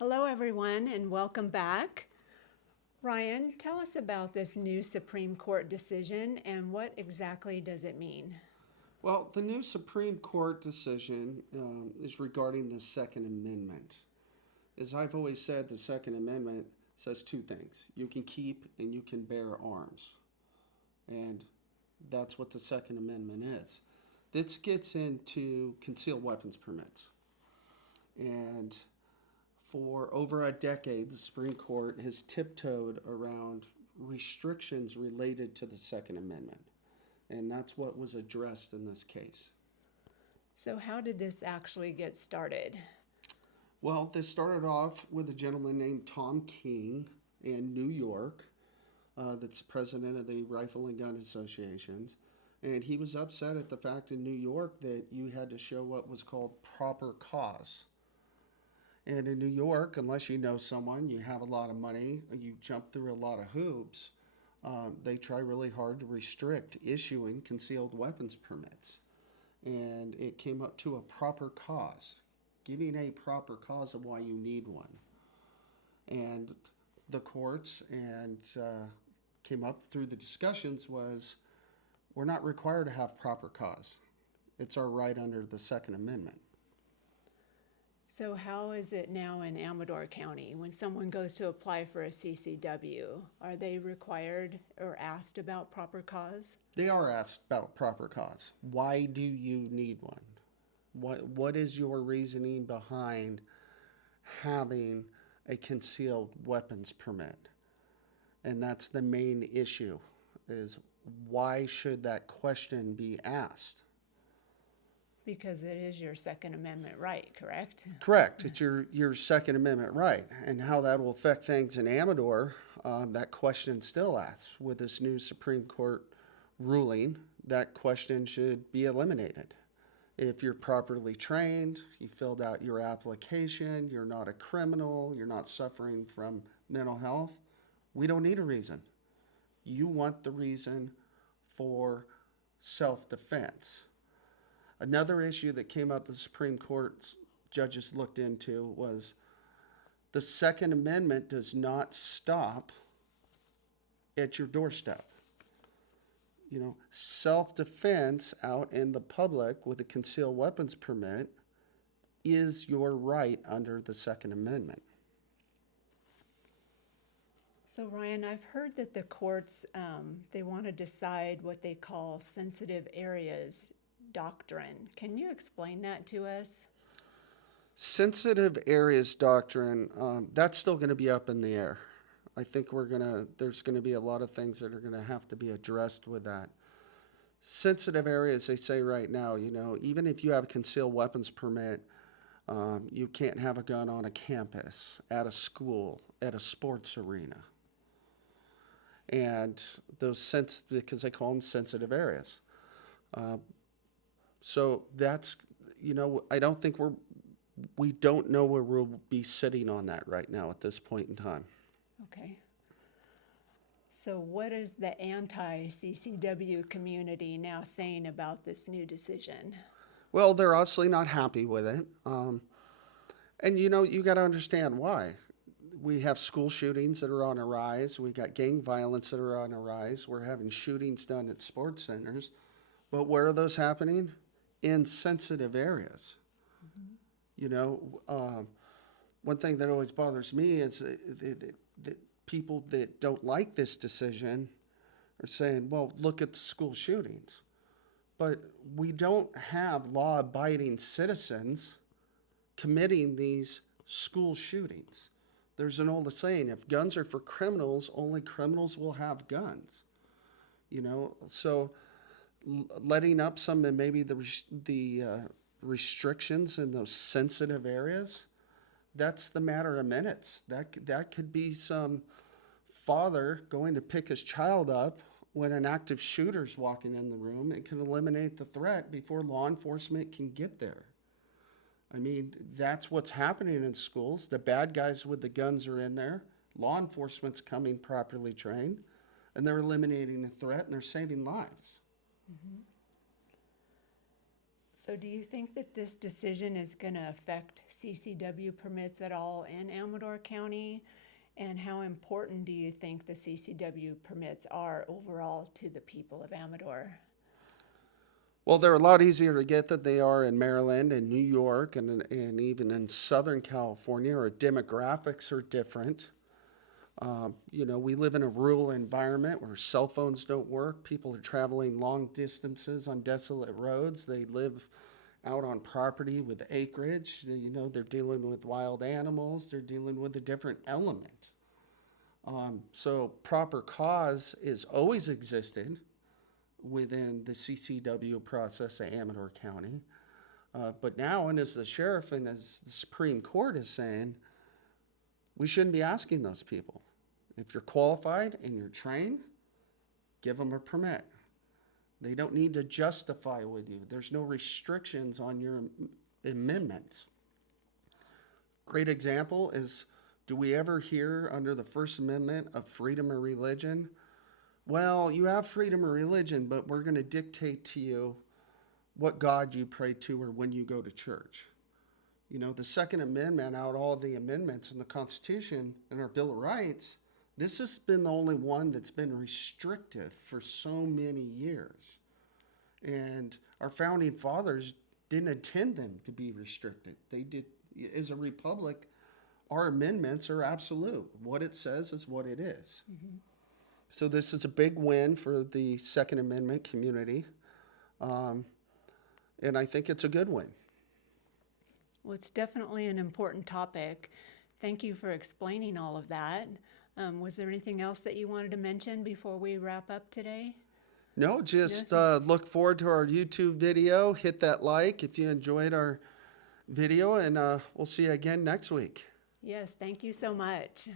Hello, everyone, and welcome back. Ryan, tell us about this new Supreme Court decision and what exactly does it mean? Well, the new Supreme Court decision is regarding the Second Amendment. As I've always said, the Second Amendment says two things: you can keep and you can bear arms. And that's what the Second Amendment is. This gets into concealed weapons permits. And for over a decade, the Supreme Court has tiptoed around restrictions related to the Second Amendment. And that's what was addressed in this case. So, how did this actually get started? Well, this started off with a gentleman named Tom King in New York, that's president of the Rifle and Gun Associations. And he was upset at the fact in New York that you had to show what was called proper cause. And in New York, unless you know someone, you have a lot of money, you jump through a lot of hoops, they try really hard to restrict issuing concealed weapons permits. And it came up to a proper cause, giving a proper cause of why you need one. And the courts and came up through the discussions was we're not required to have proper cause. It's our right under the Second Amendment. So, how is it now in Amador County? When someone goes to apply for a CCW, are they required or asked about proper cause? They are asked about proper cause. Why do you need one? What is your reasoning behind having a concealed weapons permit? And that's the main issue, is why should that question be asked? Because it is your Second Amendment right, correct? Correct. It's your Second Amendment right. And how that will affect things in Amador, that question still asks. With this new Supreme Court ruling, that question should be eliminated. If you're properly trained, you filled out your application, you're not a criminal, you're not suffering from mental health, we don't need a reason. You want the reason for self-defense. Another issue that came up the Supreme Court judges looked into was the Second Amendment does not stop at your doorstep. Self-defense out in the public with a concealed weapons permit is your right under the Second Amendment. So, Ryan, I've heard that the courts, they want to decide what they call sensitive areas doctrine. Can you explain that to us? Sensitive areas doctrine, that's still going to be up in the air. I think there's going to be a lot of things that are going to have to be addressed with that. Sensitive areas, they say right now, even if you have a concealed weapons permit, you can't have a gun on a campus, at a school, at a sports arena. And because they call them sensitive areas. So that's, I don't think we don't know where we'll be sitting on that right now at this point in time. Okay. So, what is the anti-CCW community now saying about this new decision? Well, they're obviously not happy with it. And you got to understand why. We have school shootings that are on a rise. We got gang violence that are on a rise. We're having shootings done at sports centers. But where are those happening? In sensitive areas. Mm-hmm. One thing that always bothers me is that people that don't like this decision are saying, well, look at the school shootings. But we don't have law-abiding citizens committing these school shootings. There's an old saying, if guns are for criminals, only criminals will have guns. So letting up some of maybe the restrictions in those sensitive areas, that's the matter of minutes. That could be some father going to pick his child up when an active shooter's walking in the room. It can eliminate the threat before law enforcement can get there. I mean, that's what's happening in schools. The bad guys with the guns are in there. Law enforcement's coming properly trained, and they're eliminating the threat, and they're saving lives. Mm-hmm. So do you think that this decision is going to affect CCW permits at all in Amador County? And how important do you think the CCW permits are overall to the people of Amador? Well, they're a lot easier to get than they are in Maryland and New York and even in Southern California. Our demographics are different. We live in a rural environment where cell phones don't work. People are traveling long distances on desolate roads. They live out on property with acreage. They're dealing with wild animals. They're dealing with a different element. So proper cause is always existed within the CCW process at Amador County. But now, and as the sheriff and as the Supreme Court is saying, we shouldn't be asking those people. If you're qualified and you're trained, give them a permit. They don't need to justify with you. There's no restrictions on your amendments. Great example is, do we ever hear under the First Amendment of freedom of religion? Well, you have freedom of religion, but we're going to dictate to you what God you pray to or when you go to church. The Second Amendment, out of all the amendments in the Constitution and our Bill of Rights, this has been the only one that's been restrictive for so many years. And our founding fathers didn't intend them to be restricted. They did. As a republic, our amendments are absolute. What it says is what it is. Mm-hmm. So this is a big win for the Second Amendment community. And I think it's a good win. Well, it's definitely an important topic. Thank you for explaining all of that. Was there anything else that you wanted to mention before we wrap up today? No, just look forward to our YouTube video. Hit that like if you enjoyed our video, and we'll see you again next week. Yes, thank you so much.